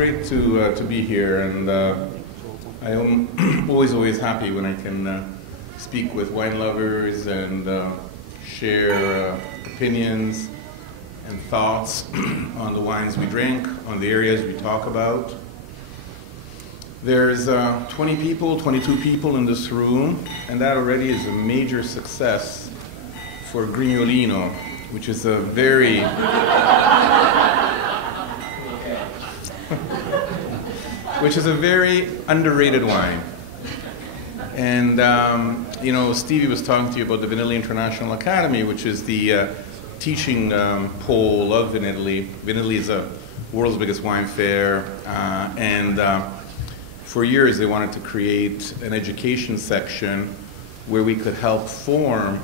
great to be here, and I am always happy when I can speak with wine lovers and share opinions and thoughts on the wines we drink, on the areas we talk about. There's 20 people, 22 people in this room, and that already is a major success for Grignolino, which is a very underrated wine. And you know, Stevie was talking to you about the Vinitaly International Academy, which is the teaching pole of Vinitaly. Vinitaly is the world's biggest wine fair, and for years they wanted to create an education section where we could help form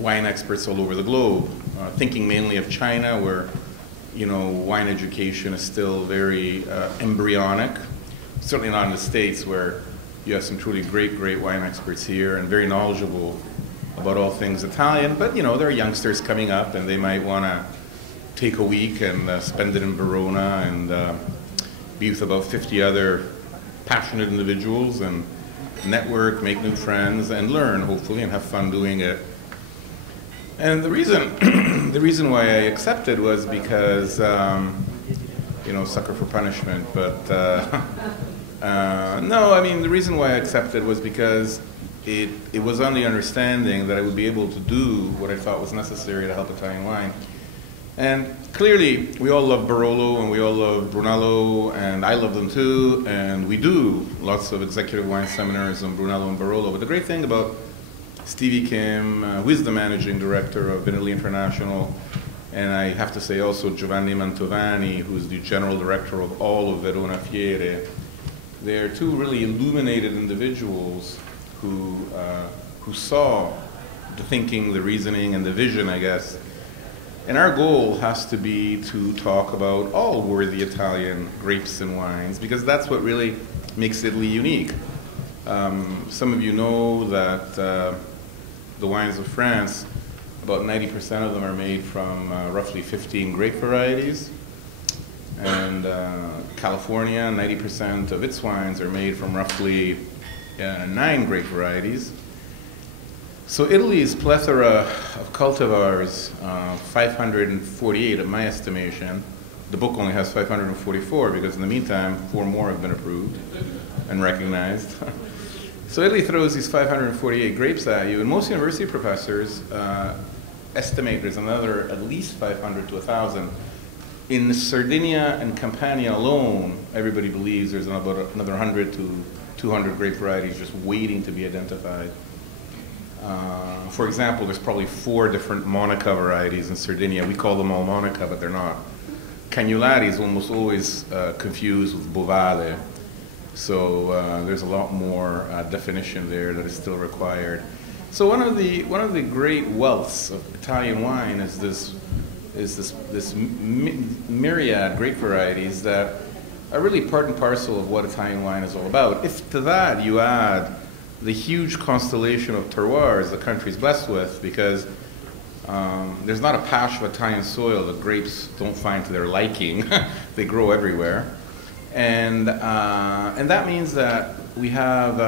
wine experts all over the globe, thinking mainly of China, where wine education is still very embryonic. Certainly not in the States, where you have some truly great wine experts here and very knowledgeable about all things Italian. But there are youngsters coming up, and they might want to take a week and spend it in Verona and be with about 50 other passionate individuals and network, make new friends, and learn, hopefully, and have fun doing it. And the reason why I accepted was because, sucker for punishment, but no, I mean, the reason why I accepted was because it was on the understanding that I would be able to do what I thought was necessary to help Italian wine. And clearly, we all love Barolo, and we all love Brunello, and I love them too, and we do lots of executive wine seminars on Brunello and Barolo. But the great thing about Stevie Kim, who is the managing director of Vinitaly International, and I have to say also Giovanni Mantovani, who's the general director of all of Verona Fiere. They're two really illuminated individuals who saw the thinking, the reasoning, and the vision, I guess. And our goal has to be to talk about all worthy Italian grapes and wines, because that's what really makes Italy unique. Some of you know that the wines of France, about 90% of them are made from roughly 15 grape varieties. And California, 90% of its wines are made from roughly 9 grape varieties. So Italy's plethora of cultivars, 548 at my estimation. The book only has 544 because in the meantime, 4 more have been approved and recognized. So Italy throws these 548 grapes at you, and most university professors estimate there's another at least 500 to 1,000. In Sardinia and Campania alone, everybody believes there's about another 100 to 200 grape varieties just waiting to be identified. For example, there's probably 4 different Monica varieties in Sardinia. We call them all Monica, but they're not. Cagnolari is almost always confused with Bovale. So there's a lot more definition there that is still required. So one of the great wealths of Italian wine is this myriad grape varieties that are really part and parcel of what Italian wine is all about. If to that you add the huge constellation of terroirs the country is blessed with, because there's not a patch of Italian soil that grapes don't find to their liking. They grow everywhere. And that means that we have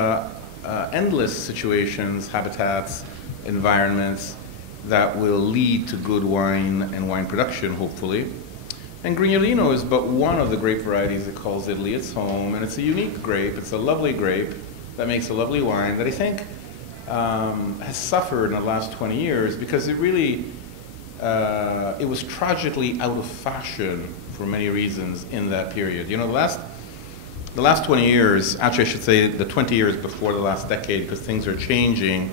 endless situations, habitats, environments that will lead to good wine and wine production, hopefully. And Grignolino is but one of the grape varieties that calls Italy its home, and it's a unique grape. It's a lovely grape that makes a lovely wine that I think has suffered in the last 20 years because it really, it was tragically out of fashion for many reasons in that period. The last 20 years, actually I should say the 20 years before the last decade, because things are changing,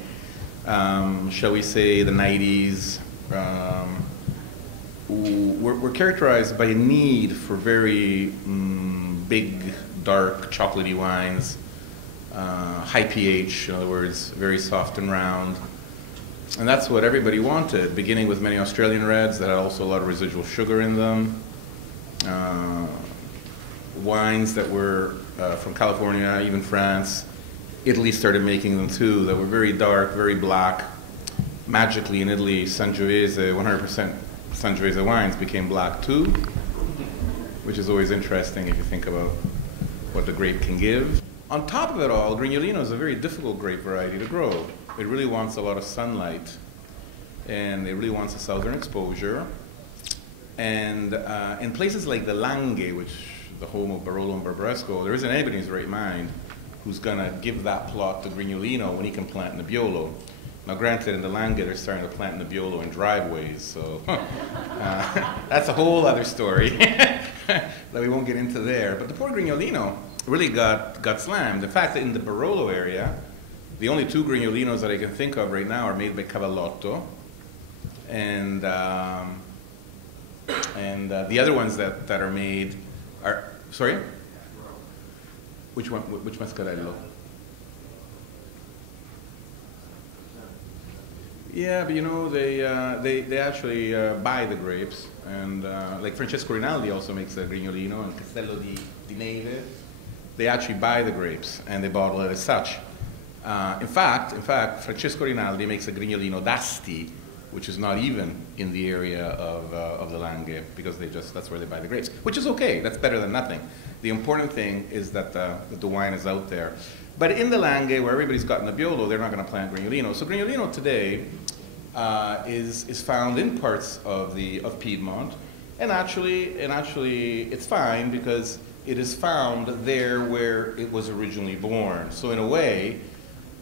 shall we say the 90s, were characterized by a need for very big, dark, chocolatey wines, high pH, in other words, very soft and round. And that's what everybody wanted, beginning with many Australian reds that had also a lot of residual sugar in them. Wines that were from California, even France. Italy started making them too, that were very dark, very black. Magically in Italy, Sangiovese, 100% Sangiovese wines became black too. which is always interesting if you think about what the grape can give. On top of it all, Grignolino is a very difficult grape variety to grow. It really wants a lot of sunlight, and it really wants a southern exposure. And in places like the Langhe, which is the home of Barolo and Barbaresco, there isn't anybody in his right mind who's going to give that plot to Grignolino when he can plant Nebbiolo. Now, granted, in the Langhe, they're starting to plant Nebbiolo in driveways, so that's a whole other story that we won't get into there. But the poor Grignolino really got slammed. The fact that in the Barolo area, the only two Grignolinos that I can think of right now are made by Cavallotto, and the other ones that are made are, sorry? Which one? Which Mascarello? Yeah, but you know, they actually buy the grapes, and like Francesco Rinaldi also makes a Grignolino, and Castello di Neve, they actually buy the grapes and they bottle it as such. In fact, Francesco Rinaldi makes a Grignolino d'Asti, which is not even in the area of the Langhe, because that's where they buy the grapes, which is okay. That's better than nothing. The important thing is that the wine is out there. But in the Langhe, where everybody's got Nebbiolo, they're not going to plant Grignolino. So Grignolino today is found in parts of Piedmont, and actually it's fine because it is found there where it was originally born. So in a way,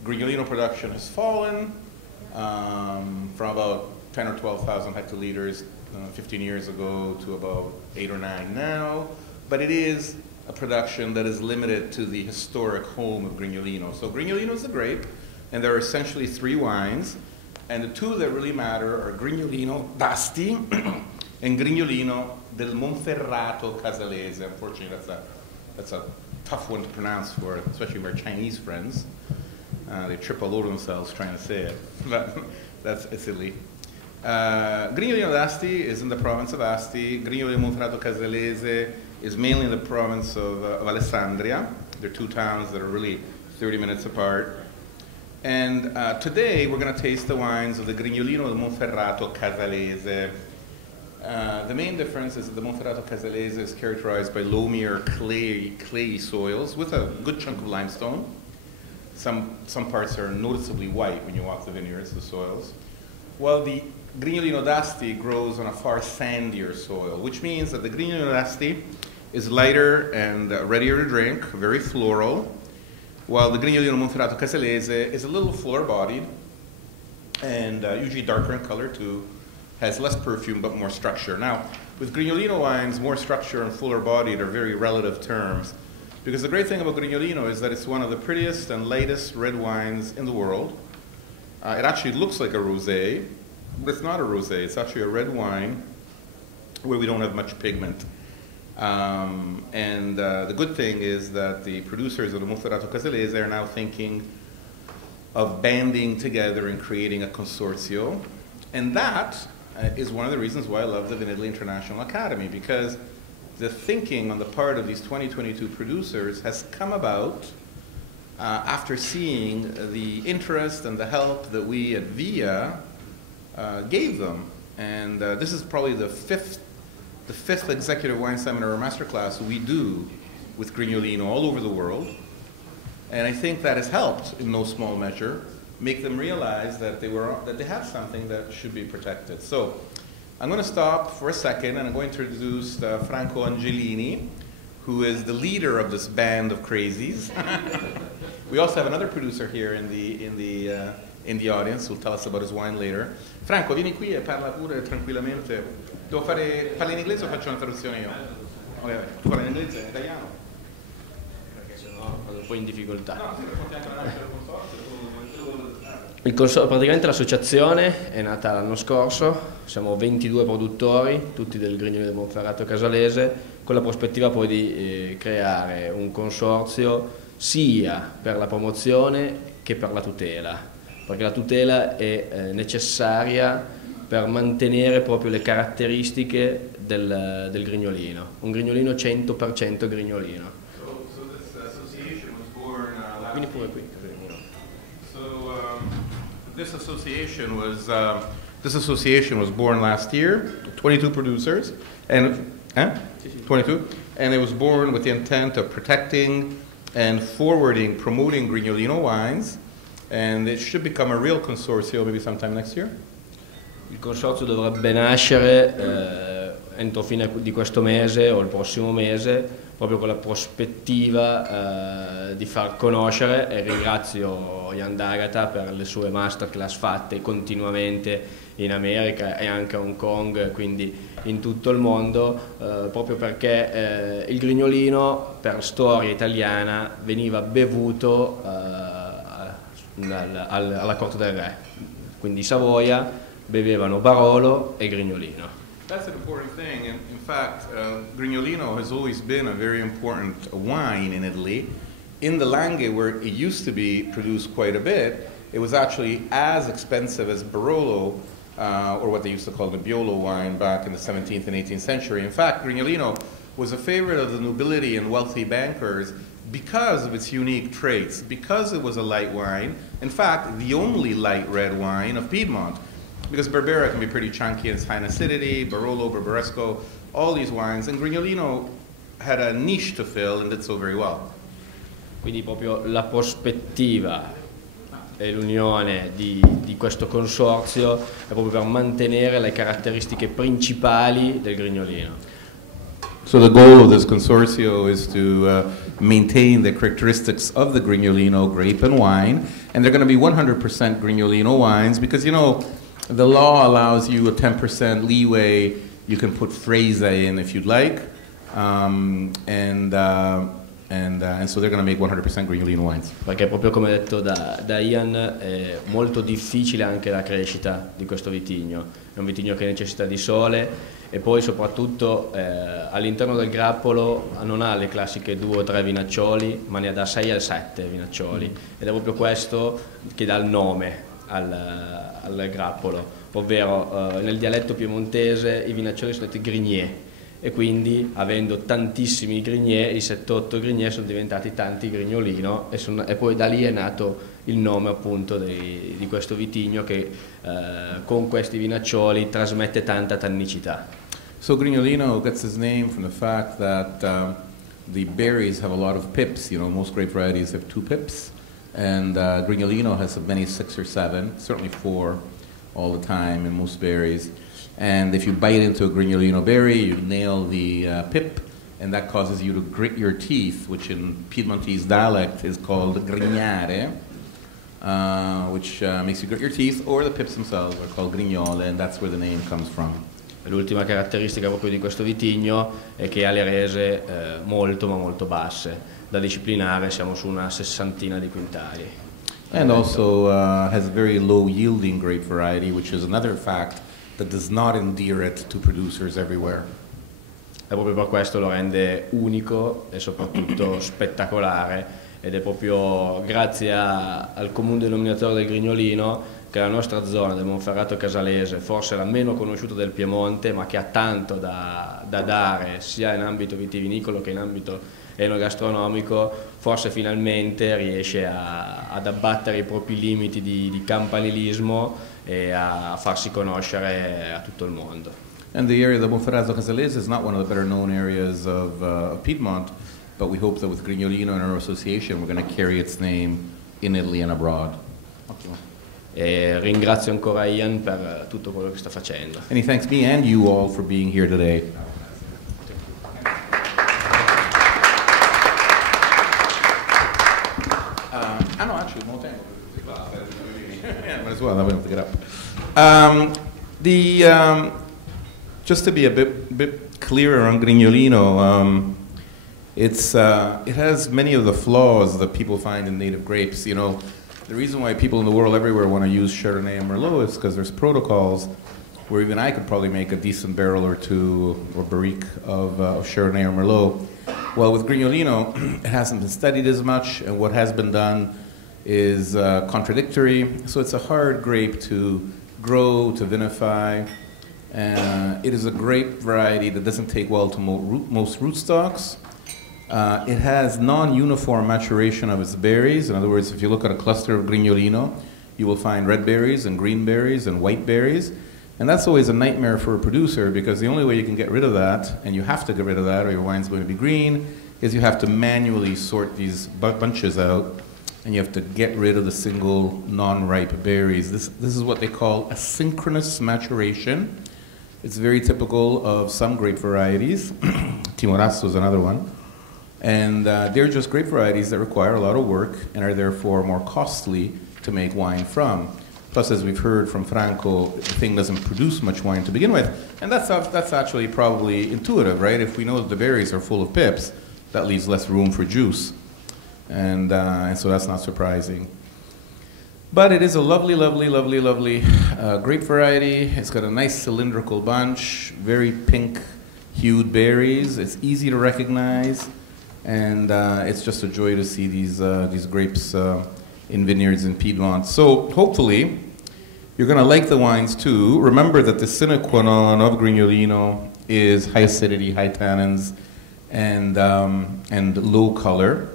Grignolino production has fallen from about 10 or 12,000 hectoliters 15 years ago to about 8 or 9 now, but it is a production that is limited to the historic home of Grignolino. So Grignolino is the grape, and there are essentially 3 wines, and the 2 that really matter are Grignolino d'Asti and Grignolino del Monferrato Casalese. Unfortunately, that's a tough one to pronounce for, especially our Chinese friends. They trip all over themselves trying to say it, but that's Italy. Grignolino d'Asti is in the province of Asti. Grignolino Monferrato Casalese is mainly in the province of Alessandria. They're 2 towns that are really 30 minutes apart. And today we're going to taste the wines of the Grignolino del Monferrato Casalese. The main difference is that the Monferrato Casalese is characterized by loamier clayey soils with a good chunk of limestone. Some parts are noticeably white when you walk the vineyards, the soils. While the Grignolino d'Asti grows on a far sandier soil, which means that the Grignolino d'Asti is lighter and readier to drink, very floral, while the Grignolino Monferrato Casalese is a little fuller-bodied and usually darker in color too, has less perfume but more structure. Now, with Grignolino wines, more structure and fuller-bodied are very relative terms, because the great thing about Grignolino is that it's one of the prettiest and lightest red wines in the world. It actually looks like a rosé, but it's not a rosé. It's actually a red wine where we don't have much pigment. The good thing is that the producers of the Monferrato Casalese are now thinking of banding together and creating a consorzio. And that is one of the reasons why I love the Vinitaly International Academy, because the thinking on the part of these 2022 producers has come about after seeing the interest and the help that we at VIA gave them. And this is probably the fifth executive wine seminar or masterclass we do with Grignolino all over the world. And I think that has helped, in no small measure, make them realize that they have something that should be protected. So I'm going to stop for a second, and I'm going to introduce Franco Angelini, who is the leader of this band of crazies. We also have another producer here in the audience who will tell us about his wine later. Franco, vieni qui e parla pure tranquillamente. Parli in inglese o faccio una traduzione io? Okay, tu parli in inglese e in italiano? Perché sennò vado un po' in difficoltà. No, sì, raccontiamo anche del consorzio. Praticamente l'associazione è nata l'anno scorso, siamo 22 produttori, tutti del Grignolino del Monferrato Casalese, con la prospettiva poi di creare un consorzio sia per la promozione che per la tutela, perché la tutela è necessaria per mantenere proprio le caratteristiche del Grignolino, un Grignolino 100% Grignolino. Vieni pure qui. This association was born last year, 22 producers, and 22. And it was born with the intent of protecting and forwarding, promoting Grignolino wines, and it should become a real consortio maybe sometime next year. Il consorzio dovrebbe nascere entro fine di questo mese o il prossimo mese, proprio con la prospettiva di far conoscere, e ringrazio Jan D'Agata per le sue masterclass fatte continuamente in America e anche a Hong Kong, quindi in tutto il mondo, proprio perché il Grignolino per storia italiana veniva bevuto alla corte del re, quindi Savoia bevevano Barolo e Grignolino. That's an important thing. In fact, Grignolino has always been a very important wine in Italy. In the Langhe, where it used to be produced quite a bit, it was actually as expensive as Barolo, or what they used to call Nebbiolo wine back in the 17th and 18th century. In fact, Grignolino was a favorite of the nobility and wealthy bankers because of its unique traits, because it was a light wine, in fact, the only light red wine of Piedmont. Because Barbera can be pretty chunky in its high acidity, Barolo, Barbaresco, all these wines, and Grignolino had a niche to fill and did so very well. Quindi proprio la prospettiva e l'unione di questo consorzio è proprio per mantenere le caratteristiche principali del Grignolino. So the goal of this consortio is to maintain the characteristics of the Grignolino grape and wine, and they're going to be 100% Grignolino wines because, you know, the law allows you a 10% leeway. You can put Freisa in if you'd like, and so they're going to make 100% Grignolino wines. Perché proprio come detto da Ian è molto difficile anche la crescita di questo vitigno. È un vitigno che necessita di sole e poi soprattutto all'interno del grappolo non ha le classiche 2 o 3 vinaccioli, ma ne ha da 6 a 7 vinaccioli, ed è proprio questo che dà il nome al grappolo, ovvero nel dialetto piemontese i vinaccioli sono detti grignier, e quindi avendo tantissimi grignier, i 7-8 grignier sono diventati tanti Grignolino, e poi da lì è nato il nome appunto di questo vitigno che con questi vinaccioli trasmette tanta tannicità. So Grignolino gets its name from the fact that the berries have a lot of pips. You know, most grape varieties have 2 pips. And Grignolino has many 6 or 7, certainly 4 all the time in most berries. And if you bite into a Grignolino berry, you nail the pip, and that causes you to grit your teeth, which in Piedmontese dialect is called grignare, which makes you grit your teeth, or the pips themselves are called grignole, and that's where the name comes from. L'ultima caratteristica proprio di questo vitigno è che ha le rese molto ma molto basse. Da disciplinare siamo su una 60ina di quintali. And also has a very low yielding grape variety, which is another fact that does not endear it to producers everywhere. E proprio per questo lo rende unico e soprattutto spettacolare, ed è proprio grazie al comune denominatore del Grignolino che la nostra zona del Monferrato Casalese, forse la meno conosciuta del Piemonte, ma che ha tanto da dare sia in ambito vitivinicolo che in ambito enogastronomico, forse finalmente riesce ad abbattere i propri limiti di campanilismo e a farsi conoscere a tutto il mondo. And the area of Monferrato Casalese is not one of the better known areas of Piedmont, but we hope that with Grignolino and our association we're going to carry its name in Italy and abroad. E ringrazio ancora Ian per tutto quello che sta facendo. And he thanks me and you all for being here today. No, actually, more time. Yeah, might as well. I won't have to get up. Just to be a bit clearer on Grignolino, it has many of the flaws that people find in native grapes. You know, the reason why people in the world everywhere want to use Chardonnay and Merlot is because there's protocols where even I could probably make a decent barrel or 2 or barrique of Chardonnay or Merlot. Well, with Grignolino, it hasn't been studied as much, and what has been done is contradictory. So it's a hard grape to grow, to vinify. It is a grape variety that doesn't take well to most rootstocks. It has non-uniform maturation of its berries. In other words, if you look at a cluster of Grignolino, you will find red berries and green berries and white berries. And that's always a nightmare for a producer, because the only way you can get rid of that, and you have to get rid of that or your wine's going to be green, is you have to manually sort these bunches out, and you have to get rid of the single non-ripe berries. This is what they call asynchronous maturation. It's very typical of some grape varieties. Timorasso is another one. And they're just grape varieties that require a lot of work and are therefore more costly to make wine from. Plus, as we've heard from Franco, the thing doesn't produce much wine to begin with. And that's actually probably intuitive, right? If we know that the berries are full of pips, that leaves less room for juice. And so that's not surprising. But it is a lovely, lovely, lovely, lovely grape variety. It's got a nice cylindrical bunch, very pink-hued berries. It's easy to recognize. And it's just a joy to see these grapes in vineyards in Piedmont. So hopefully you're going to like the wines too. Remember that the sine qua non of Grignolino is high acidity, high tannins, and low color.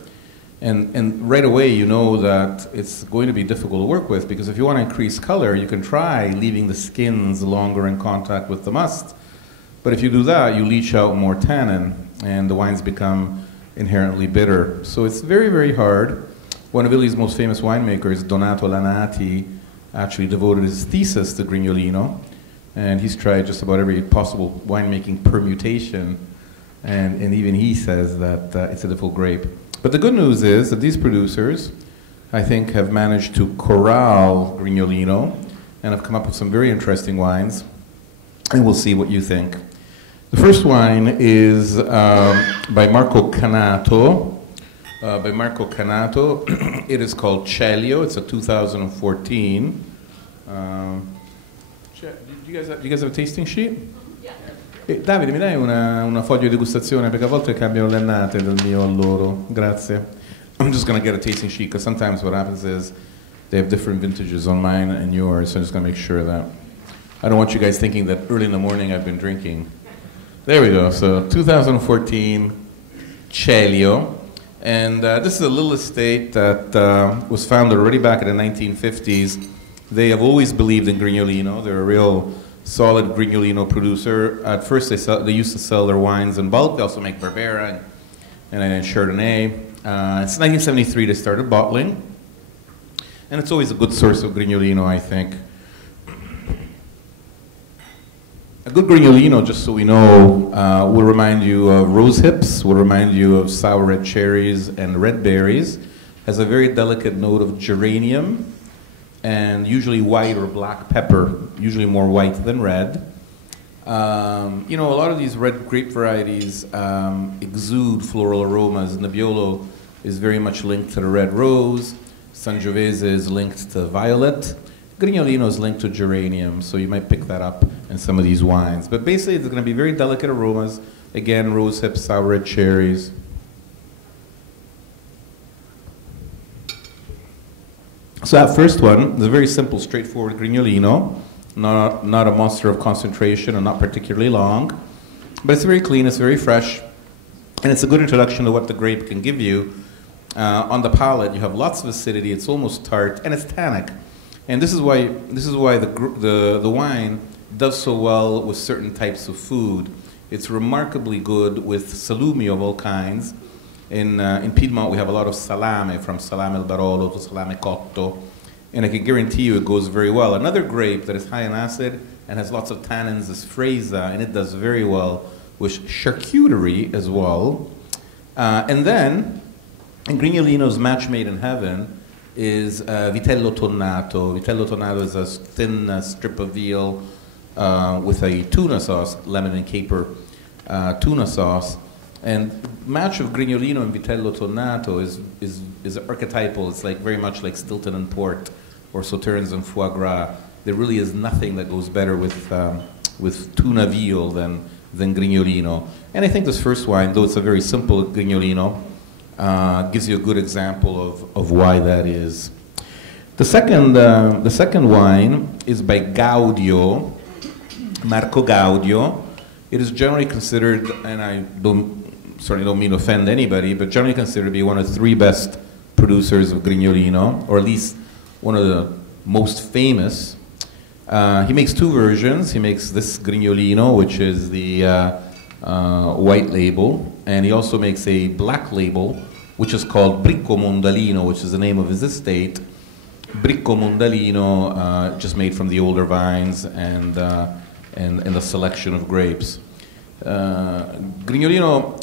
And right away you know that it's going to be difficult to work with, because if you want to increase color, you can try leaving the skins longer in contact with the must. But if you do that, you leach out more tannin, and the wines become inherently bitter. So it's very, very hard. One of Italy's most famous winemakers, Donato Lanati, actually devoted his thesis to Grignolino, and he's tried just about every possible winemaking permutation, and even he says that it's a difficult grape. But the good news is that these producers, I think, have managed to corral Grignolino and have come up with some very interesting wines, and we'll see what you think. The first wine is by Marco Canato. It is called Celio. It's a 2014. Do you guys have a tasting sheet? Yeah. Davide, mi dai una foglio di degustazione, perché a volte cambiano le annate dal mio al loro. Grazie. I'm just going to get a tasting sheet, because sometimes what happens is they have different vintages on mine and yours, so I'm just going to make sure that I don't want you guys thinking that early in the morning I've been drinking. There we go. So 2014 Celio. And this is a little estate that was founded already back in the 1950s. They have always believed in Grignolino. They're a real solid Grignolino producer. At first, they used to sell their wines in bulk. They also make Barbera and Chardonnay. Since 1973, they started bottling. And it's always a good source of Grignolino, I think. A good Grignolino, just so we know, will remind you of rose hips, will remind you of sour red cherries and red berries. Has a very delicate note of geranium, and usually white or black pepper, usually more white than red. You know, a lot of these red grape varieties exude floral aromas. Nebbiolo is very much linked to the red rose. Sangiovese is linked to violet. Grignolino is linked to geranium, so you might pick that up in some of these wines. But basically, there's going to be very delicate aromas. Again, rose hips, sour red cherries. So that first one is a very simple, straightforward Grignolino. Not a monster of concentration and not particularly long. But it's very clean, it's very fresh, and it's a good introduction to what the grape can give you. On the palate, you have lots of acidity, it's almost tart, and it's tannic. And this is why the wine does so well with certain types of food. It's remarkably good with salumi of all kinds. In Piedmont, we have a lot of salame, from salame al Barolo to salame cotto, and I can guarantee you it goes very well. Another grape that is high in acid and has lots of tannins is Freisa, and it does very well with charcuterie as well. And then, in Grignolino's match made in heaven, is vitello tonnato. Vitello tonnato is a thin strip of veal with a tuna sauce, lemon and caper tuna sauce. And match of Grignolino and vitello tonnato is archetypal. It's like very much like Stilton and Port or Sauternes and foie gras. There really is nothing that goes better with tuna veal than Grignolino. And I think this first wine, though it's a very simple Grignolino, gives you a good example of why that is. The second wine is by Gaudio, Marco Gaudio. It is generally considered, and I certainly don't mean to offend anybody, but generally considered to be one of the 3 best producers of Grignolino, or at least one of the most famous. He makes two versions. He makes this Grignolino, which is the white label, and he also makes a black label, which is called Bricco Mondalino, which is the name of his estate. Bricco Mondalino, just made from the older vines and the selection of grapes. Grignolino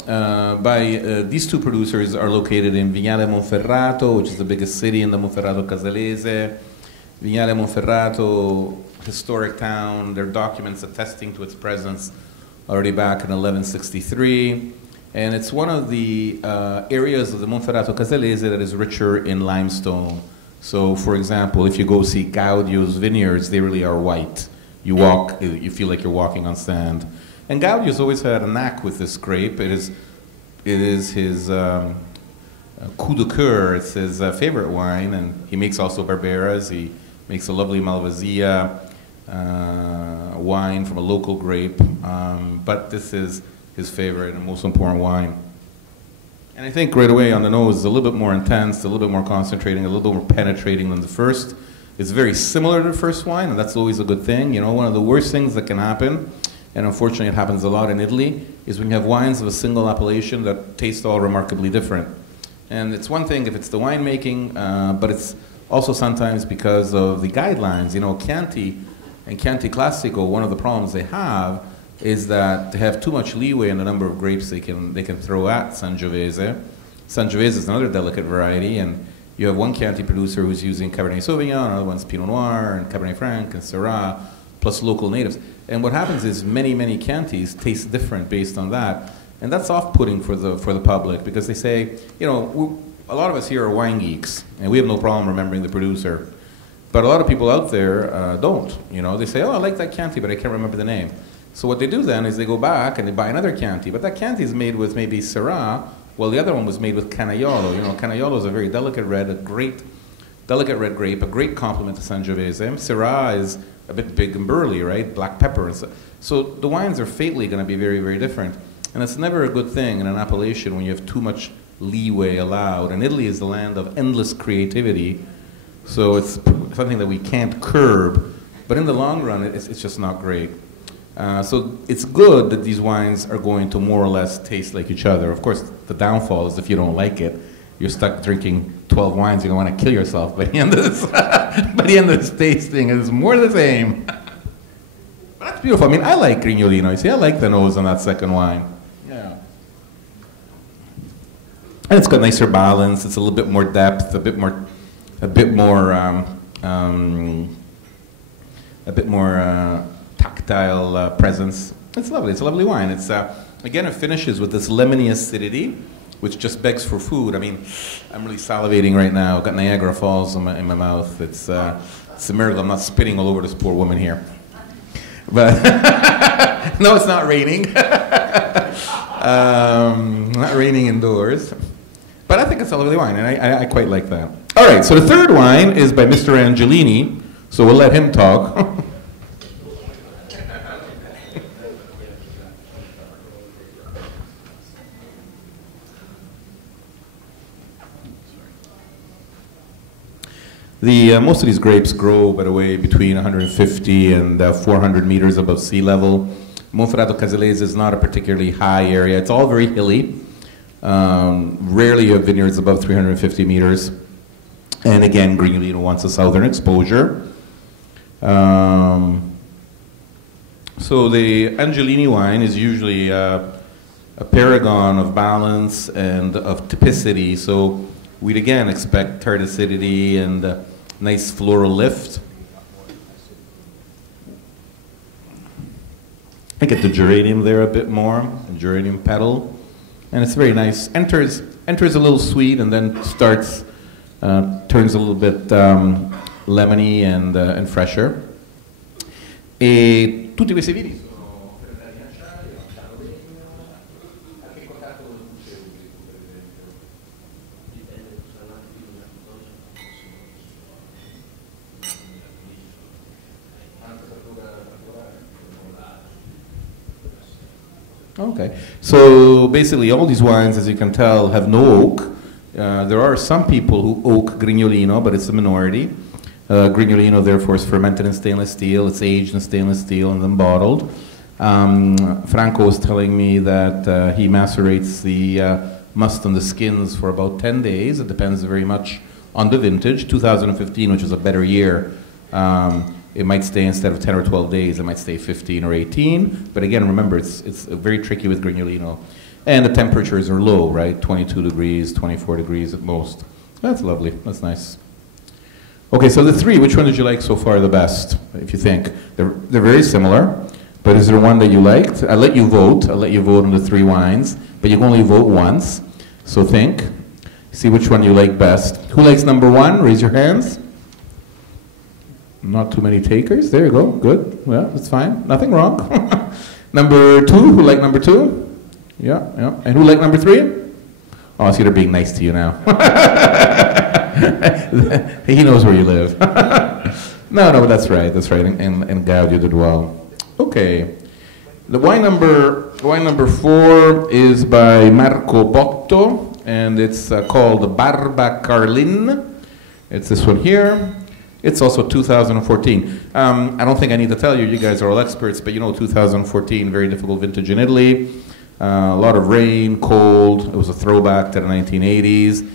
by these two producers are located in Vignale Monferrato, which is the biggest city in the Monferrato Casalese. Vignale Monferrato, historic town, there are documents attesting to its presence already back in 1163. And it's one of the areas of the Monferrato Casalese that is richer in limestone. So, for example, if you go see Gaudio's vineyards, they really are white. You walk, you feel like you're walking on sand. And Gaudio's always had a knack with this grape. It is his coup de coeur. It's his favorite wine, and he makes also Barberas. He makes a lovely Malvasia wine from a local grape. But this is his favorite and most important wine. And I think right away on the nose is a little bit more intense, a little bit more concentrating, a little bit more penetrating than the first. It's very similar to the first wine, and that's always a good thing. You know, one of the worst things that can happen, and unfortunately it happens a lot in Italy, is when you have wines of a single appellation that taste all remarkably different. And it's one thing if it's the winemaking, but it's also sometimes because of the guidelines. You know, Chianti and Chianti Classico, one of the problems they have is that they have too much leeway in the number of grapes they can throw at Sangiovese. Sangiovese is another delicate variety, and you have one Chianti producer who's using Cabernet Sauvignon, another one's Pinot Noir, and Cabernet Franc, and Syrah, plus local natives. And what happens is many Chiantis taste different based on that, and that's off-putting for the public, because they say, you know, a lot of us here are wine geeks, and we have no problem remembering the producer. But a lot of people out there don't. You know, they say, oh, I like that Chianti, but I can't remember the name. So what they do then is they go back and they buy another Chianti, but that Chianti is made with maybe Syrah, while the other one was made with Canaiolo. You know, Canaiolo is a very delicate red, a great delicate red grape, a great complement to Sangiovese. Syrah is a bit big and burly, right? Black pepper and stuff. So the wines are fatally going to be very different. And it's never a good thing in an appellation when you have too much leeway allowed. And Italy is the land of endless creativity, so it's something that we can't curb. But in the long run, it's just not great. So it's good that these wines are going to more or less taste like each other. Of course, the downfall is if you don't like it, you're stuck drinking 12 wines, you're going to want to kill yourself by the end of this, by the end of this tasting. It's more the same. But that's beautiful. I mean, I like Grignolino. You see, I like the nose on that second wine. Yeah. And it's got nicer balance. It's a little bit more depth, a bit more tactile presence. It's lovely. It's a lovely wine. It's again, it finishes with this lemony acidity, which just begs for food. I mean, I'm really salivating right now. I've got Niagara Falls in my mouth. It's a miracle I'm not spitting all over this poor woman here. But no, it's not raining. Not raining indoors. But I think it's a lovely wine, and I quite like that. All right, so the third wine is by Mr. Angelini, so we'll let him talk. Most of these grapes grow, by the way, between 150 and 400 meters above sea level. Monferrato Casalese is not a particularly high area. It's all very hilly. Rarely you have vineyards above 350 meters. And again, Grignolino wants a southern exposure. So the Angelini wine is usually a paragon of balance and of typicity. So we'd again expect tart acidity and nice floral lift. I get the geranium there a bit more, the geranium petal, and it's very nice. Enters a little sweet and then starts, turns a little bit lemony and fresher. E tutti questi vini sono Okay, so basically all these wines, as you can tell, have no oak. There are some people who oak Grignolino, but it's a minority. Grignolino, therefore, is fermented in stainless steel. It's aged in stainless steel and then bottled. Franco was telling me that he macerates the must on the skins for about 10 days. It depends very much on the vintage. 2015, which is a better year, it might stay, instead of 10 or 12 days, it might stay 15 or 18. But again, remember, it's very tricky with Grignolino. And the temperatures are low, right? 22 degrees, 24 degrees at most. That's lovely. That's nice. Okay, so the three, which one did you like so far the best, if you think? They're very similar, but is there one that you liked? I'll let you vote. I'll let you vote on the three wines, but you can only vote once. So think. See which one you like best. Who likes number one? Raise your hands. Not too many takers. There you go. Good. Well, that's fine. Nothing wrong. Number two. Who liked number two? Yeah, yeah. And who liked number three? Oh, I see they're being nice to you now. He knows where you live. No, but that's right. That's right. And Gaudio did well. Okay. The wine number 4 is by Marco Botto, and it's called Barba Carlin. It's this one here. It's also 2014. I don't think I need to tell you, you guys are all experts, but you know 2014, very difficult vintage in Italy. A lot of rain, cold. It was a throwback to the 1980s.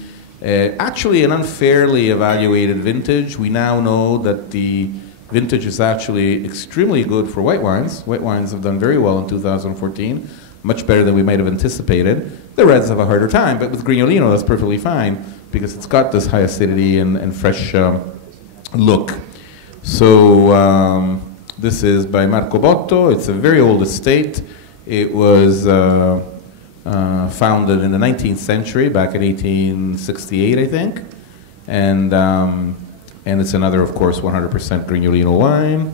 Actually an unfairly evaluated vintage. We now know that the vintage is actually extremely good for white wines. White wines have done very well in 2014, much better than we might have anticipated. The reds have a harder time, but with Grignolino that's perfectly fine because it's got this high acidity and fresh look. So this is by Marco Botto. It's a very old estate. It was founded in the 19th century, back in 1868, I think. And it's another, of course, 100% Grignolino wine.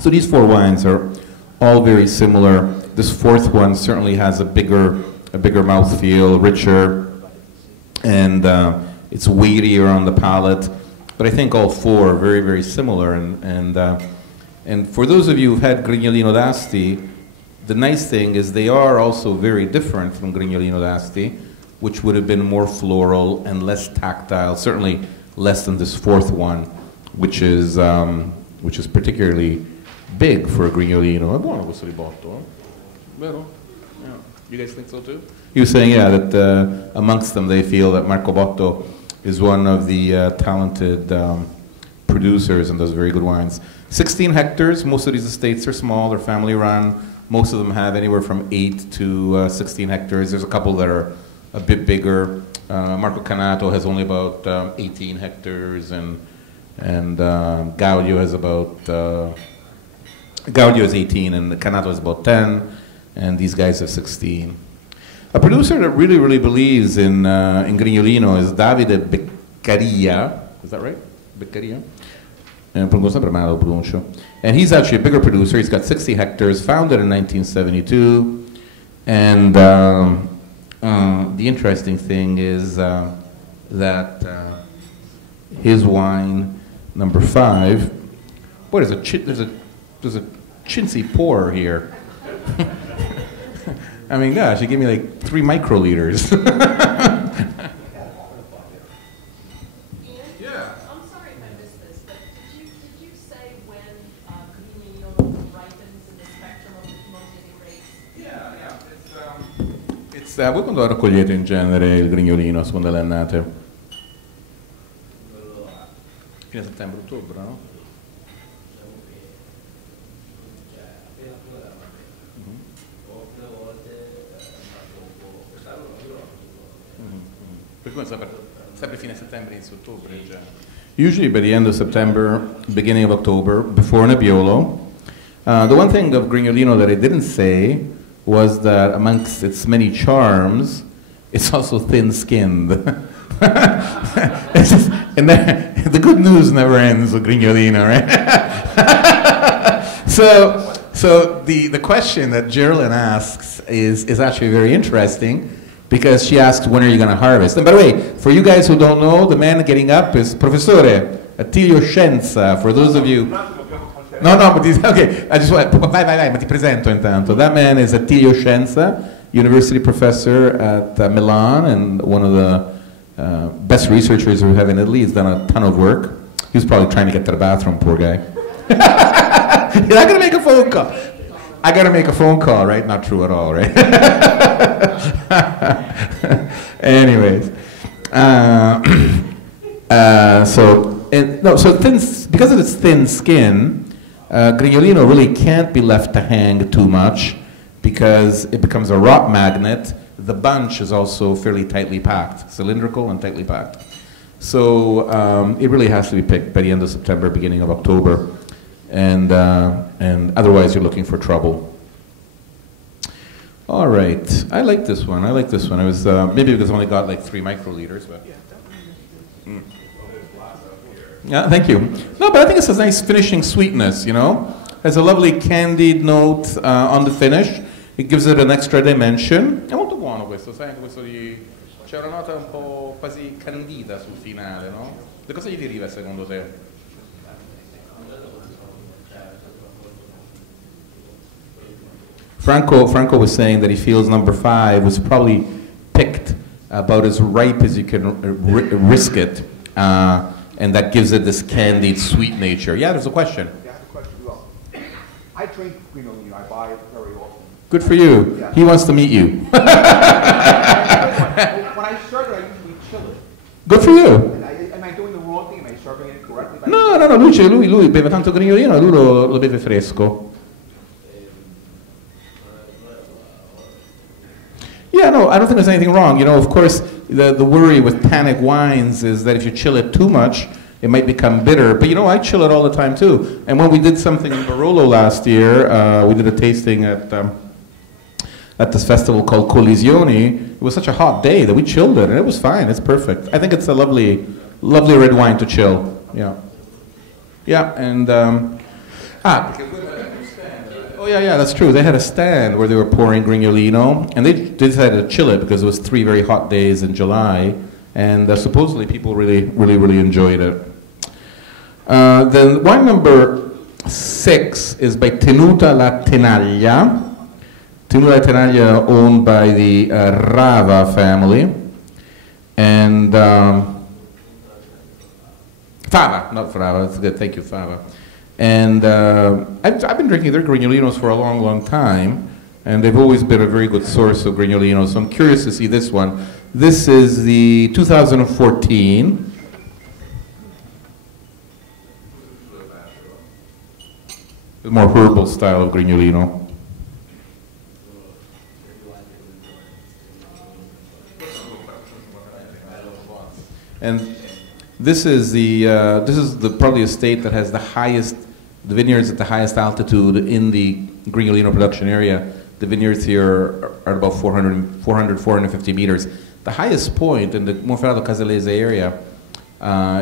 So these 4 wines are all very similar. This 4th one certainly has a bigger mouthfeel, richer, and it's weightier on the palate. But I think all 4 are very, very similar. And for those of you who've had Grignolino d'Asti, the nice thing is they are also very different from Grignolino d'Asti, which would have been more floral and less tactile, certainly less than this 4th one, which is particularly big for a Grignolino. È buono questo di Botto, vero? Yeah. You guys think so too? He was saying, yeah, that amongst them they feel that Marco Botto is one of the talented producers and does very good wines. 16 hectares. Most of these estates are small. They're family run. Most of them have anywhere from 8 to 16 hectares. There's a couple that are a bit bigger. Marco Canato has only about 18 hectares, and Gaudio has about Gaudio is 18 and Canato is about 10, and these guys have 16. A producer that really, really believes in Grignolino is Davide Beccaria. Is that right? Beccaria? And he's actually a bigger producer. He's got 60 hectares, founded in 1972. And the interesting thing is that his wine, number 5, boy, there's a chintzy pour here. I mean, gosh, he gave me like 3 microliters. Yeah. I'm sorry if I missed this, but did you say when Grignolino ripens in the spectrum of the grapes? Yeah. Voi quando raccogliete in genere il Grignolino a seconda delle annate? Fine settembre, ottobre, no? Sempre fine settembre, inizio ottobre. Usually by the end of September, beginning of October, before Nebbiolo. The one thing of Grignolino that I didn't say was that amongst its many charms, it's also thin-skinned. And the good news never ends with Grignolino, right? So the question that Geraldine asks is actually very interesting, because she asks, when are you going to harvest? And by the way, for you guys who don't know, the man getting up is Professore Attilio Scienza. For those of you... No, but okay, I just want... Vai, ma ti presento intanto. That man is Attilio Scienza. university professor at Milan and one of the best researchers we have in Italy. He's done a ton of work. He was probably trying to get to the bathroom, poor guy. You're not going to make a phone call. I got to make a phone call, right? Not true at all, right? Anyways. So because of its thin skin, Grignolino really can't be left to hang too much because it becomes a rot magnet. The bunch is also fairly tightly packed, cylindrical and tightly packed. So it really has to be picked by the end of September, beginning of October, and otherwise you're looking for trouble. All right, I like this one. I like this one. I was maybe because I only got like 3 microliters, but. Yeah, thank you. No, but I think it's a nice finishing sweetness, you know. There's a lovely candied note on the finish. It gives it an extra dimension. È molto buono questo, sai, questo di... C'è una nota un po' quasi candida sul finale, no? Da cosa gli deriva secondo te? Franco was saying that he feels number 5 was probably picked about as ripe as you can risk it. And that gives it this candied, sweet nature. Yeah, there's a question. Yeah, I have a question as well. I drink Grignolino, I buy it very often. Good for you. Yeah. He wants to meet you. When I serve it, I usually chill it. Good for you. Am I doing the wrong thing? Am I serving it correctly? No, lui beve tanto Grignolino, lui lo beve fresco. Yeah, no, I don't think there's anything wrong. You know, of course, the worry with tannic wines is that if you chill it too much, it might become bitter. But you know, I chill it all the time too. And when we did something in Barolo last year, we did a tasting at this festival called Collisioni. It was such a hot day that we chilled it, and it was fine. It's perfect. I think it's a lovely, lovely red wine to chill. Yeah. Yeah, and oh yeah, that's true. They had a stand where they were pouring Grignolino, and they decided to chill it because it was 3 very hot days in July, and supposedly people really enjoyed it. Then wine number 6 is by Tenuta La Tenaglia. Tenuta La Tenaglia, owned by the Rava family, and Fava, not Frava. That's good. Thank you, Fava. And I've been drinking their Grignolinos for a long time, and they've always been a very good source of Grignolinos, so I'm curious to see this one. This is the 2014. The more herbal style of Grignolino. And this is the probably a state that has the highest, the vineyards at the highest altitude in the Grignolino production area. The vineyards here are about 450 meters. The highest point in the Monferrato Casalese area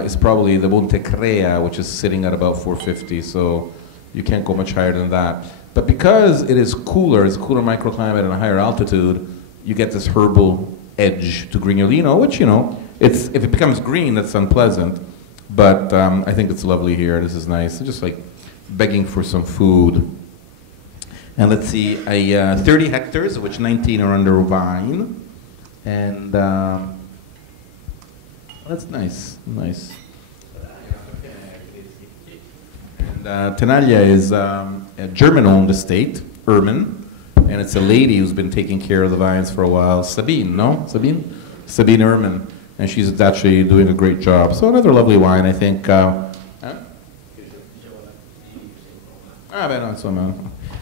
is probably the Monte Crea, which is sitting at about 450, so you can't go much higher than that. But because it is cooler, it's a cooler microclimate and a higher altitude, you get this herbal edge to Grignolino, which, you know, if it becomes green, that's unpleasant, but I think it's lovely here. This is nice. It's just like begging for some food. And let's see, 30 hectares, of which 19 are under vine, and that's nice, nice. And Tenaglia is a German-owned estate, Erman, and it's a lady who's been taking care of the vines for a while, Sabine, no? Sabine Erman. And she's actually doing a great job. So another lovely wine, I think. No, insomma.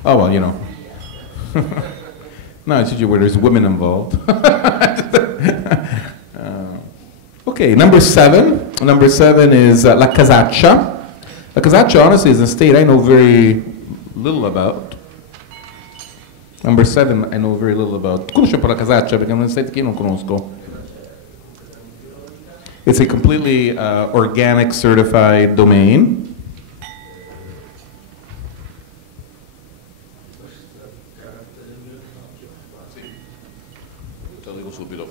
Oh, well, you know. No, it's usually where there's women involved. Okay, number 7. Number 7 is La Casaccia. La Casaccia, honestly, is a state I know very little about. Number 7, I know very little about. Conosci un po' La Casaccia, perché è un state che io non conosco. It's a completely organic certified domain. Te lo dico subito.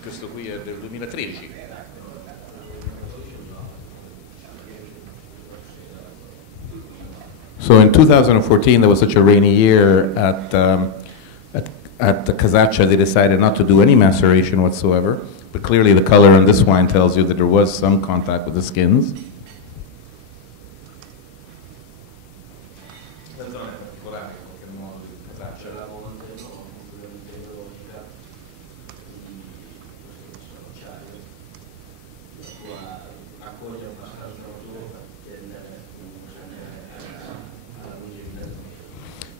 Questo qui è del 2013. So in 2014, there was such a rainy year at at the Casaccia, they decided not to do any maceration whatsoever, but clearly the color in this wine tells you that there was some contact with the skins.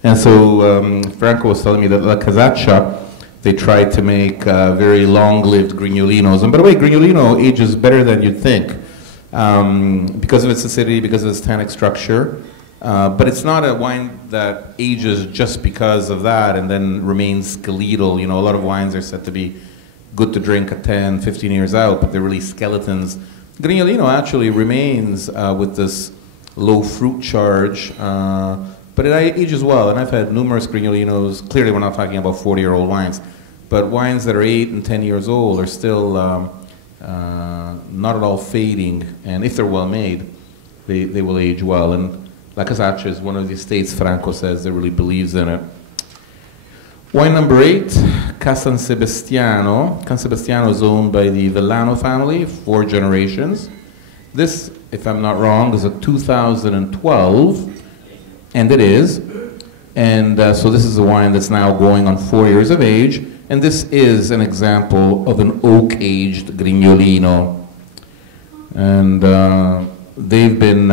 And so Franco was telling me that La Casaccia, they tried to make very long-lived Grignolinos. And by the way, Grignolino ages better than you'd think because of its acidity, because of its tannic structure. But it's not a wine that ages just because of that and then remains skeletal. You know, a lot of wines are said to be good to drink at 10, 15 years out, but they're really skeletons. Grignolino actually remains with this low fruit charge, but it ages well, and I've had numerous Grignolinos. Clearly, we're not talking about 40-year-old wines, but wines that are 8 and 10 years old are still not at all fading, and if they're well made, they will age well. And La Casaccia is one of the estates Franco says that really believes in it. Wine number 8, Ca San Sebastiano. Ca San Sebastiano is owned by the Vellano family, 4 generations. This, if I'm not wrong, is a 2012. And it is. And so this is a wine that's now going on 4 years of age. And this is an example of an oak-aged Grignolino. And they've been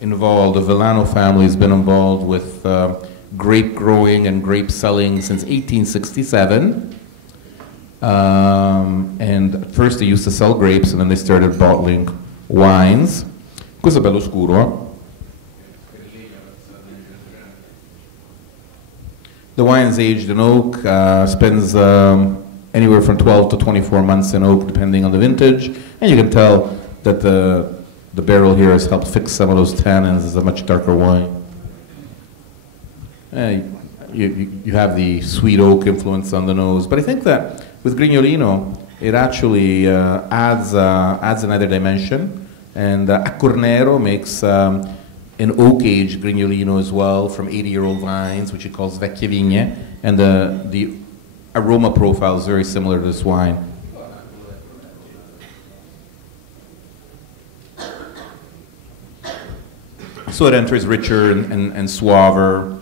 involved, the Vellano family has been involved with grape growing and grape selling since 1867. And at first they used to sell grapes and then they started bottling wines. Questo è bello scuro, The wine is aged in oak, spends anywhere from 12 to 24 months in oak, depending on the vintage. And you can tell that the barrel here has helped fix some of those tannins. It's a much darker wine. You have the sweet oak influence on the nose. But I think that with Grignolino, it actually adds another dimension. And Accurnero makes an oak-aged Grignolino as well from 80-year-old vines, which he calls Vecchie Vigne, and the aroma profile is very similar to this wine. So it enters richer and suaver,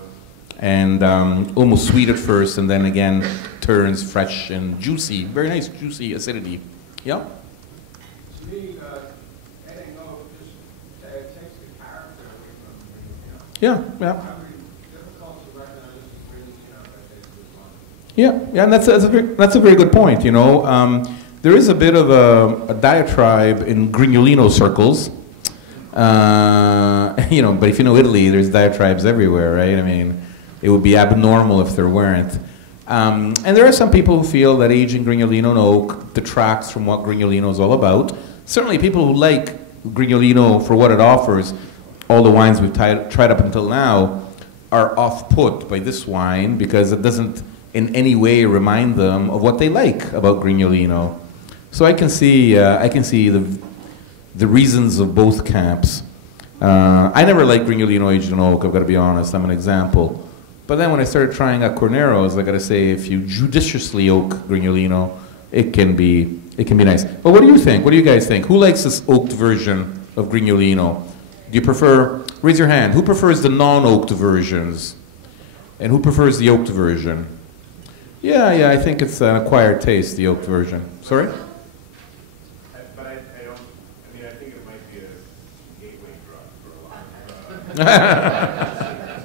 and almost sweet at first, and then again turns fresh and juicy. Very nice, juicy acidity. Yeah? To me, adding oak just takes the character away from the Yeah, yeah. difficult to recognize this as really, this wine. Yeah, and that's a very good point. You know, there is a bit of a diatribe in Grignolino circles. You know, but if you know Italy, there's diatribes everywhere, right? I mean, it would be abnormal if there weren't. And there are some people who feel that aging Grignolino in oak detracts from what Grignolino is all about. Certainly people who like Grignolino for what it offers, all the wines we've tried up until now, are off-put by this wine because it doesn't in any way remind them of what they like about Grignolino. So I can see the reasons of both camps. I never liked Grignolino aged in oak, I've got to be honest, I'm an example. But then when I started trying Accorneros, I got to say, if you judiciously oak Grignolino, it can be nice. But what do you think? What do you guys think? Who likes this oaked version of Grignolino? Do you prefer, raise your hand, who prefers the non-oaked versions? And who prefers the oaked version? Yeah, I think it's an acquired taste, the oaked version. Sorry? But I mean, I think it might be a gateway drug for a lot of, you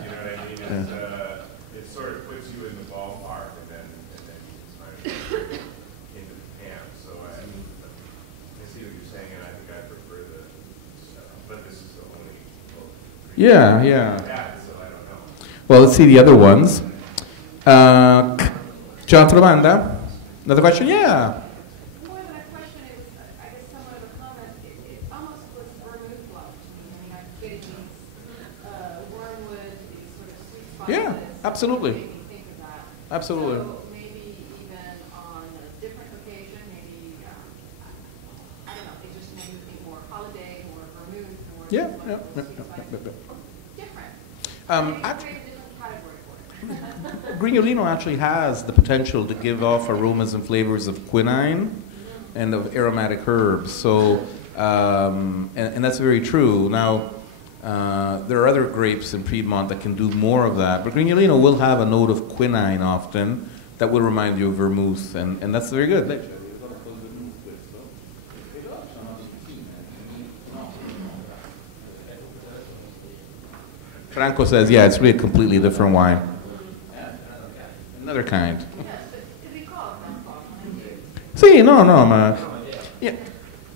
know what I mean? It sort of puts you in the ballpark and then you kind of into the camp. So I see what you're saying, and I think I prefer but this is the only book. Yeah. So I don't know. Well, let's see the other ones. C'è un'altra domanda? Another question? Yeah. More than a question, it was, I guess, somewhat of a comment. It almost was vermouth like to me. I mean, I'm getting these wormwood, these sort of sweet spices. Yeah, absolutely. That made me think of that. Absolutely. So maybe even on a different occasion, maybe, I don't know, it just made me think more holiday, more vermouth, more Yeah. sweet spices. Different. Um, Maybe create a different category for it. Grignolino actually has the potential to give off aromas and flavors of quinine and of aromatic herbs. So, and that's very true. Now, there are other grapes in Piedmont that can do more of that, but Grignolino will have a note of quinine often that will remind you of vermouth, and that's very good. Franco says, yeah, it's really a completely different wine. Another kind. See, no. Yeah,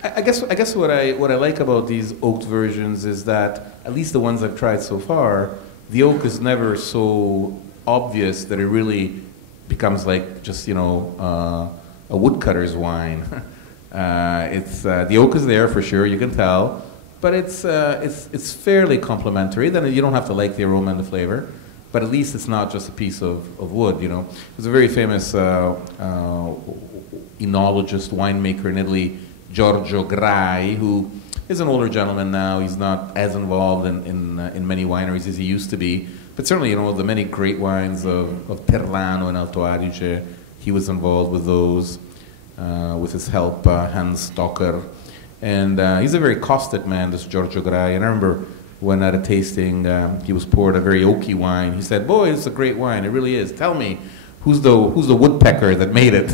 I guess what I like about these oaked versions is that, at least the ones I've tried so far, the oak is never so obvious that it really becomes like just, you know, a woodcutter's wine. The oak is there for sure, you can tell, but it's fairly complementary. Then you don't have to like the aroma and the flavor, but at least it's not just a piece of wood, you know. There's a very famous enologist, winemaker in Italy, Giorgio Grai, who is an older gentleman now. He's not as involved in many wineries as he used to be, but certainly, you know, the many great wines of Terlano and Alto Adige, he was involved with those, with his help, Hans Stocker. And he's a very caustic man, this Giorgio Grai. And I remember when at a tasting, he was poured a very oaky wine. He said, "Boy, it's a great wine. It really is. Tell me, who's the woodpecker that made it?"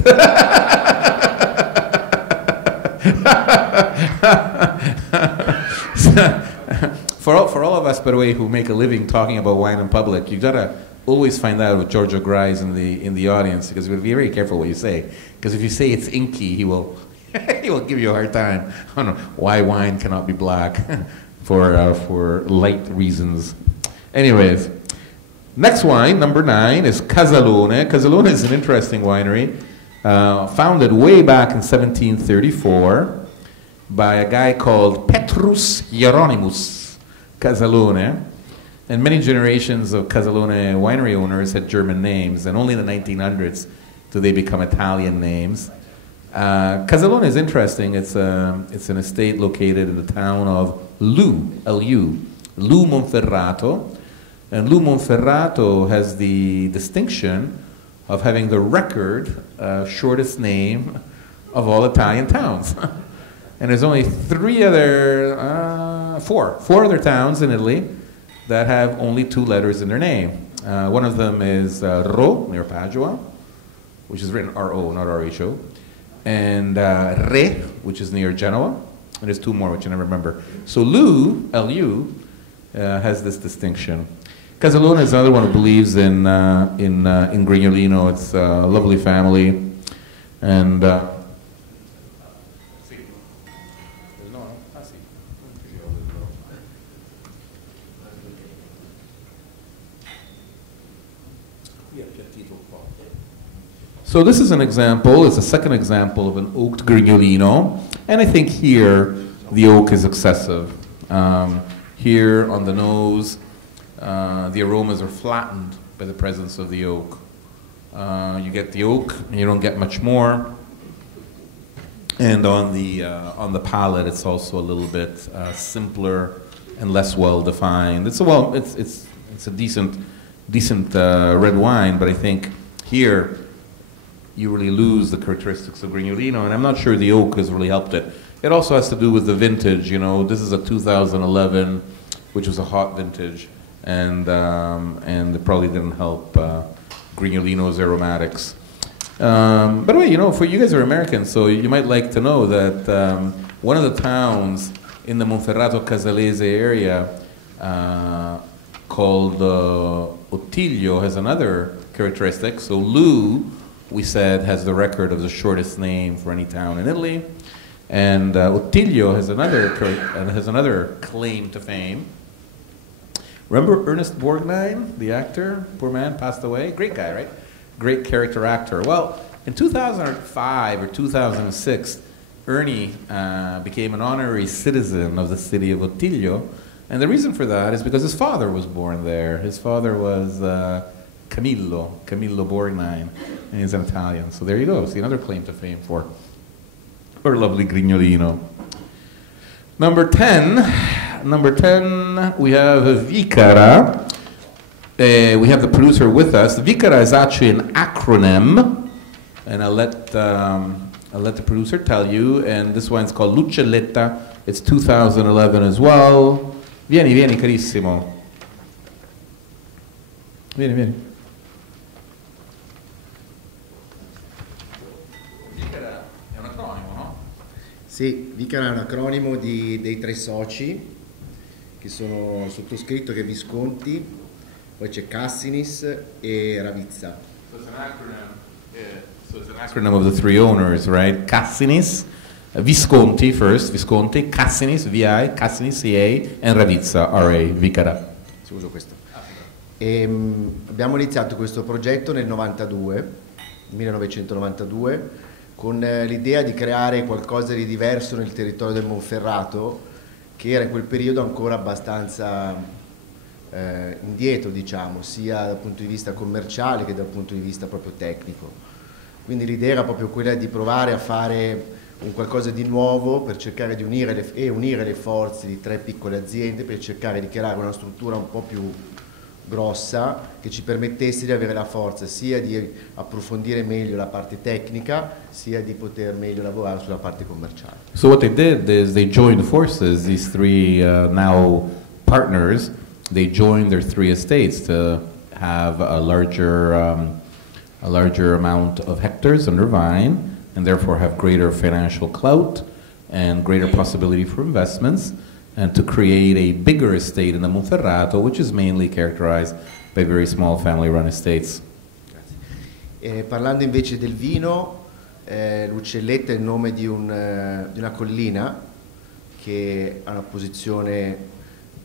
For all of us, by the way, who make a living talking about wine in public, you gotta always find out if Giorgio Grai is in the audience, because you gotta be very careful what you say. Because if you say it's inky, he will he will give you a hard time on why wine cannot be black for light reasons. Anyways, next wine, number 9, is Casalone. Casalone is an interesting winery, founded way back in 1734 by a guy called Petrus Hieronymus Casalone. And many generations of Casalone winery owners had German names, and only in the 1900s do they become Italian names. Casalone is interesting. It's an estate located in the town of Lu, L-U, Lu Monferrato. And Lu Monferrato has the distinction of having the record shortest name of all Italian towns. And there's only four other towns in Italy that have only 2 letters in their name. One of them is Ro, near Padua, which is written R-O, not R-H-O. And Re, which is near Genoa. And there's 2 more, which I never remember. So Lu, L-U, has this distinction. Casalone is another one who believes in Grignolino. It's a lovely family. And so this is an example, it's a second example of an oaked Grignolino, and I think here the oak is excessive. Here on the nose, the aromas are flattened by the presence of the oak. You get the oak, and you don't get much more. And on the palate, it's also a little bit simpler and less well defined. It's a decent red wine, but I think here you really lose the characteristics of Grignolino, and I'm not sure the oak has really helped it. It also has to do with the vintage. You know, this is a 2011, which was a hot vintage, and it probably didn't help Grignolino's aromatics. By the way, you know, for you guys are Americans, so you might like to know that one of the towns in the Monferrato Casalese area called Ottilio has another characteristic. So Lu, we said, has the record of the shortest name for any town in Italy, and Ottilio has another claim to fame. Remember Ernest Borgnine, the actor? Poor man, passed away. Great guy, right? Great character actor. Well, in 2005 or 2006, Ernie became an honorary citizen of the city of Ottilio, and the reason for that is because his father was born there. His father was Camillo Borgnine, and he's an Italian. So there you go. See, another claim to fame for our lovely Grignolino. Number 10, we have Vicara. We have the producer with us. Vicara is actually an acronym, and I'll let the producer tell you. And this wine's called Lucelletta. It's 2011 as well. Vieni, vieni, carissimo. Vieni, vieni. Vicara è un acronimo, no? Sì, Vicara è un acronimo dei tre soci che sono sottoscritto, che è Visconti, poi c'è Cassinis e Ravizza. So it's an acronym. Yeah. So it's an acronym of the three owners, right? Cassinis, Visconti first, Visconti, Cassinis, VI, Cassinis, CA, and Ravizza, RA, Vicara. Uso questo. Abbiamo iniziato questo progetto nel 1992, con l'idea di creare qualcosa di diverso nel territorio del Monferrato, che era in quel periodo ancora abbastanza indietro, diciamo, sia dal punto di vista commerciale che dal punto di vista proprio tecnico. Quindi l'idea era proprio quella di provare a fare un qualcosa di nuovo per cercare di unire le forze di tre piccole aziende, per cercare di creare una struttura un po' più grossa che ci permettesse di avere la forza sia di approfondire meglio la parte tecnica sia di poter meglio lavorare sulla parte commerciale. So what they did is they joined forces, these three now partners, they joined their three estates to have a larger amount of hectares under vine and therefore have greater financial clout and greater possibility for investments, and to create a bigger estate in the Monferrato, which is mainly characterized by very small family-run estates. Parlando invece del vino, Lucelletta è il nome di una collina che ha una posizione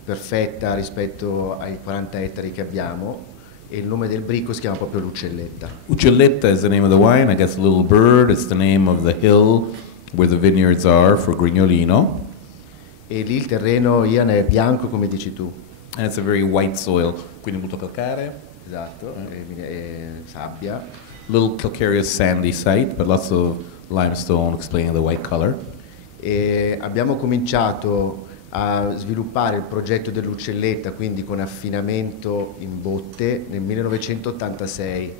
perfetta rispetto ai 40 ettari che abbiamo, e il nome del bricco si chiama proprio Lucelletta. Lucelletta is the name of the wine. I guess Little Bird, it's the name of the hill where the vineyards are for Grignolino. E lì il terreno, Ian, è bianco come dici tu. And it's a very white soil, quindi molto calcare. Esatto, è sabbia. Little calcareous sandy site, but lots of limestone explaining the white color. E abbiamo cominciato a sviluppare il progetto dell'Uccelletta, quindi con affinamento in botte, nel 1986.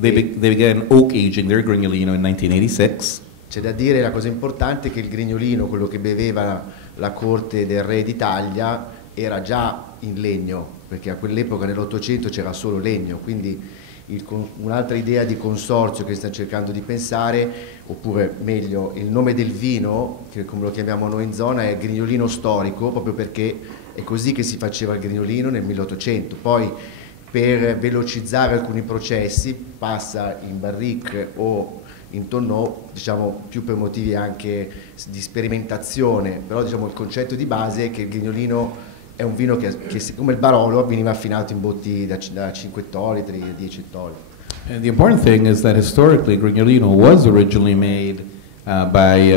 They began oak aging their Grignolino in 1986. C'è da dire, la cosa importante, che il Grignolino, quello che beveva la corte del re d'Italia, era già in legno, perché a quell'epoca nell'800 c'era solo legno, quindi un'altra idea di consorzio che sta cercando di pensare, oppure meglio il nome del vino, che come lo chiamiamo noi in zona, è Grignolino storico, proprio perché è così che si faceva il Grignolino nel 1800. Poi per velocizzare alcuni processi passa in barrique o in tonneau, diciamo più per motivi anche di sperimentazione, però diciamo il concetto di base è che il Grignolino è un vino che come il Barolo veniva affinato in botti da 5 ettolitri, 10 ettolitri. And the important thing is that historically Grignolino was originally made by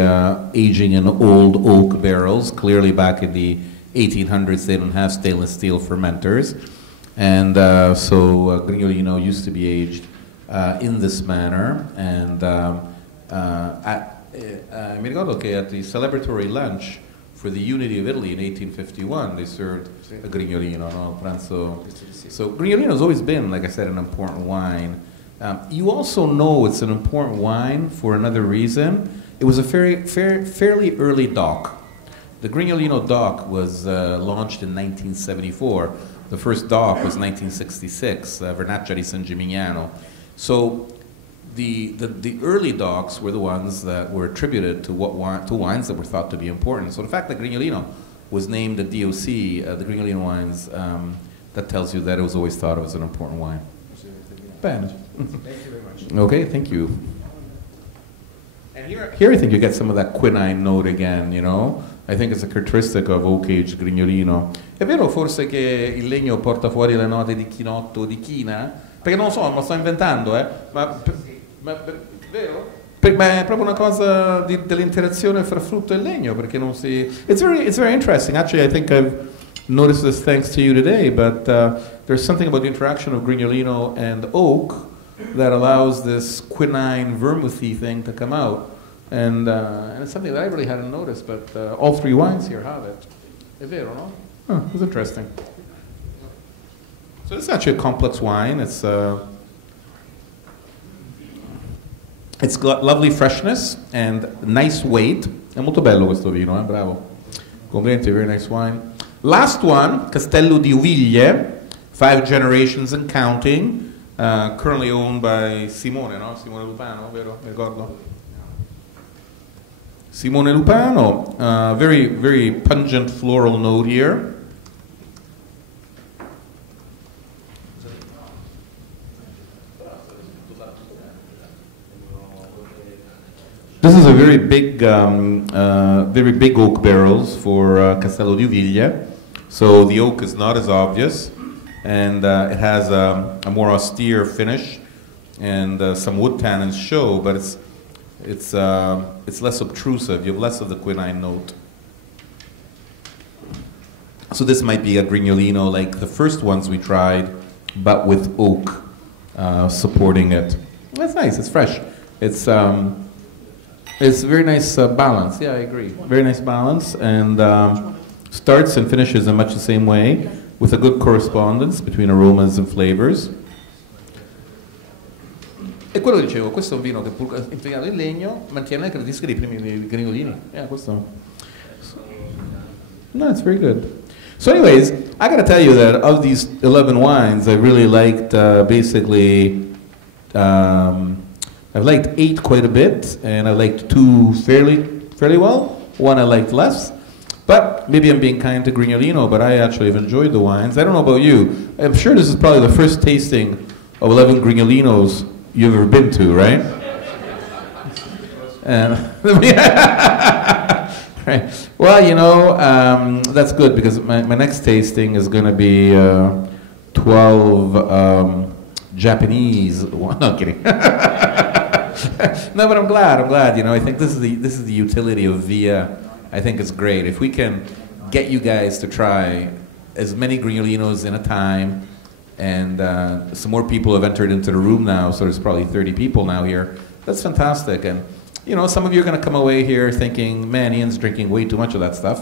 aging in old oak barrels. Clearly back in the 1800s they didn't have stainless steel fermenters, and so Grignolino used to be aged in this manner. And mi ricordo che at the celebratory lunch for the unity of Italy in 1851, they served a Grignolino, no? Pranzo. So Grignolino has always been, like I said, an important wine. You also know it's an important wine for another reason. It was a fairly early DOC. The Grignolino DOC was launched in 1974. The first DOC was 1966, Vernaccia di San Gimignano. So the early DOCs were the ones that were attributed to wines that were thought to be important. So the fact that Grignolino was named a DOC, the Grignolino wines, that tells you that it was always thought of as an important wine. Bene. Thank you very much. Okay, thank you. And here I think you get some of that quinine note again, you know? I think it's a characteristic of oak-aged Grignolino. È vero forse che il legno porta fuori le note di chinotto o di china? Perché non lo so, me lo sto inventando, ma vero? Ma è proprio una cosa dell'interazione fra frutto e legno, perché non si... It's very interesting. Actually, I think I've noticed this thanks to you today, but there's something about the interaction of Grignolino and oak that allows this quinine vermouthy thing to come out. And it's something that I really hadn't noticed, but all three wines here have it. È vero, no? Oh, it's interesting. So this is actually a complex wine. It's got lovely freshness and nice weight. È molto bello questo vino, bravo. Complimenti, very nice wine. Last one, Castello di Uviglie, 5 generations and counting, currently owned by Simone, no? Simone Lupano, vero? Mi ricordo. Simone Lupano, very, very pungent floral note here. This is a very big oak barrels for Castello di Uviglie, so the oak is not as obvious, and it has a more austere finish, and some wood tannins show, but it's less obtrusive. You have less of the quinine note. So this might be a Grignolino like the first ones we tried, but with oak supporting it. That's nice. It's fresh. It's very nice balance. Yeah, I agree. Very nice balance, and starts and finishes in much the same way, with a good correspondence between aromas and flavors. E quello che dicevo, questo è un vino che pur impegnato in legno mantiene le caratteristiche dei primi Grignolini. Yeah, questo. No, it's very good. So anyways, I gotta tell you that of these 11 wines, I really liked basically I've liked 8 quite a bit, and I liked 2 fairly well. 1 I liked less, but maybe I'm being kind to Grignolino, but I actually have enjoyed the wines. I don't know about you. I'm sure this is probably the first tasting of 11 Grignolinos you've ever been to, right? And right. Well, you know, that's good, because my next tasting is going to be 12 Japanese. No, I'm kidding. No, but I'm glad. You know, I think this is the utility of Via. I think it's great if we can get you guys to try as many Grignolinos in a time, and some more people have entered into the room now. So there's probably 30 people now here. That's fantastic, and you know, some of you are going to come away here thinking, man, Ian's drinking way too much of that stuff.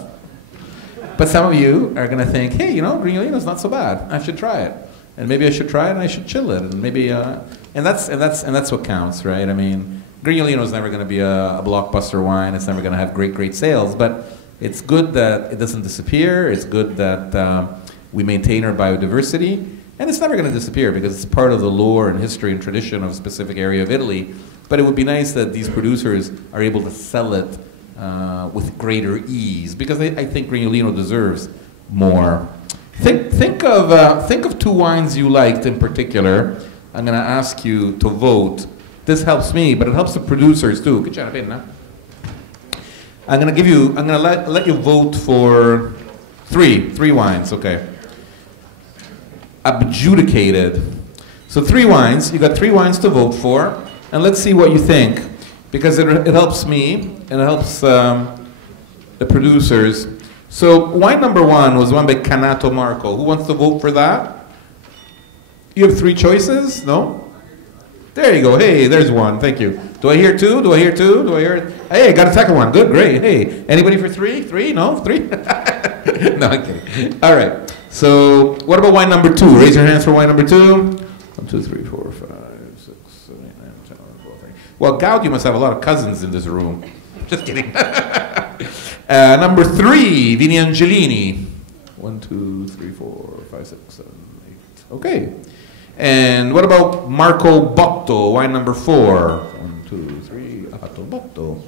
But some of you are going to think, hey, you know, Grignolino's not so bad. I should try it, and maybe I should try it, and I should chill it, and maybe. And that's what counts, right? I mean, Grignolino is never going to be a blockbuster wine. It's never going to have great sales. But it's good that it doesn't disappear. It's good that we maintain our biodiversity, and it's never going to disappear because it's part of the lore and history and tradition of a specific area of Italy. But it would be nice that these producers are able to sell it with greater ease, because I think Grignolino deserves more. Think of 2 wines you liked in particular. I'm going to ask you to vote. This helps me, but it helps the producers too. I'm going to let you vote for 3 wines, okay? Adjudicated. So 3 wines, you got 3 wines to vote for, and let's see what you think, because it helps me, and it helps the producers. So wine number 1 was one by Canato Marco. Who wants to vote for that? You have 3 choices? No? There you go. Hey, there's one. Thank you. Do I hear 2? Do I hear 2? Do I hear? Hey, I got a second one. Good, great. Hey, anybody for 3? 3? No? 3? No, I'm kidding. All right. So what about wine number 2? Raise your hands for wine number 2. 1, 2, 3, 4, 5, 6, 7, 8, 9, 10, 11, 12, 13. Well, Gaudio must have a lot of cousins in this room. Just kidding. Number 3, Vini Angelini. 1, 2, 3, 4, 5, 6, 7, 8. Okay. And what about Marco Botto, wine number 4? 1, 2, 3, Botto.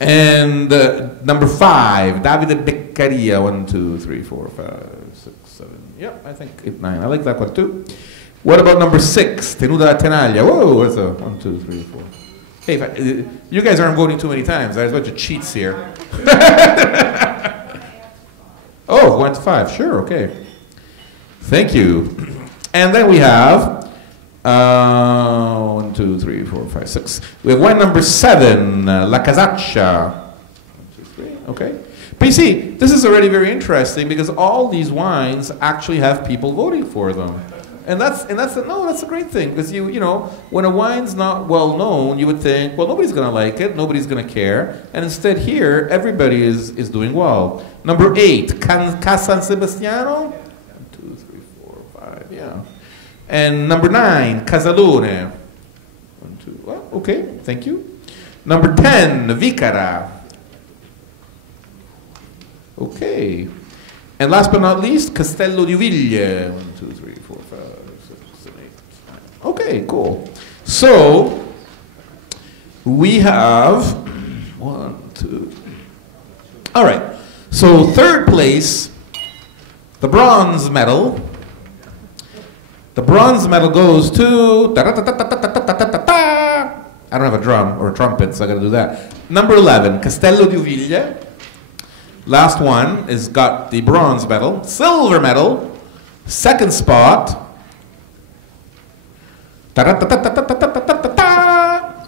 And number 5, Davide Beccaria. 1, 2, 3, 4, 5, 6, 7. Yep, I think 8, 9. I like that one too. What about number 6, Tenuta da Tenaglia? Whoa, that's a 1, 2, 3, 4. Hey, you guys aren't voting too many times. There's a bunch of cheats here. Oh, 1 to 5. Sure, okay. Thank you. And then we have 1, 2, 3, 4, 5, 6. We have wine number 7, La Casaccia. 1, 2, 3. Okay. But you see, this is already very interesting because all these wines actually have people voting for them. And that's a great thing, because you know, when a wine's not well known, you would think, well, nobody's going to like it, nobody's going to care, and instead here everybody is doing well. Number 8, Ca San Sebastiano. 1, 2, 3, 4, yeah. And number 9, Casalone. 1, 2, well, okay, thank you. Number 10, Vicara. Okay. And last but not least, Castello di Viglie. 1, 2, 3, 4, 5, 6, 7, 8, 9. Okay, cool. So, we have 1, 2. All right. So, third place, the bronze medal. The bronze medal goes to, I don't have a drum or a trumpet, so I gotta do that. Number 11, Castello di Viglie. Last one is got the bronze medal. Silver medal, second spot,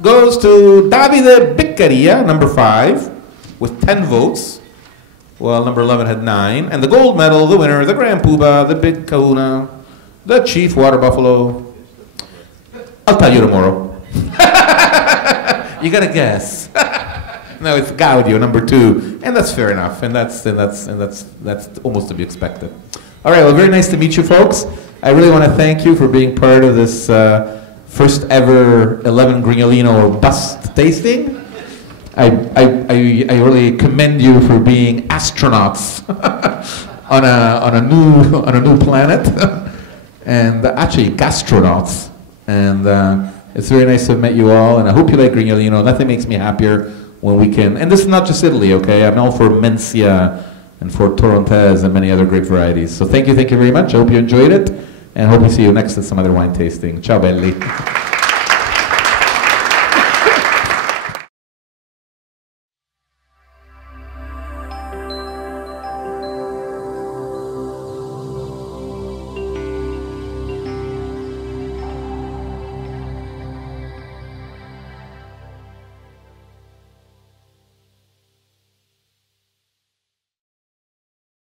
goes to Davide Beccaria, number 5, with 10 votes. Well, number 11 had 9. And the gold medal, the winner, the Grand Puba, the Big Kahuna, the Chief Water Buffalo. I'll tell you tomorrow. You gotta guess. No, it's Gaudio, number 2, and that's fair enough, and that's almost to be expected. All right, well, very nice to meet you, folks. I really want to thank you for being part of this first ever 11 Grignolino or bust tasting. I really commend you for being astronauts on a new planet, and actually gastronauts. And it's very nice to have met you all, and I hope you like Grignolino. Nothing makes me happier when we can, and this is not just Italy, okay? I'm all for Mencia and for Torrontés and many other great varieties. So thank you very much. I hope you enjoyed it, and hope we see you next at some other wine tasting. Ciao belli.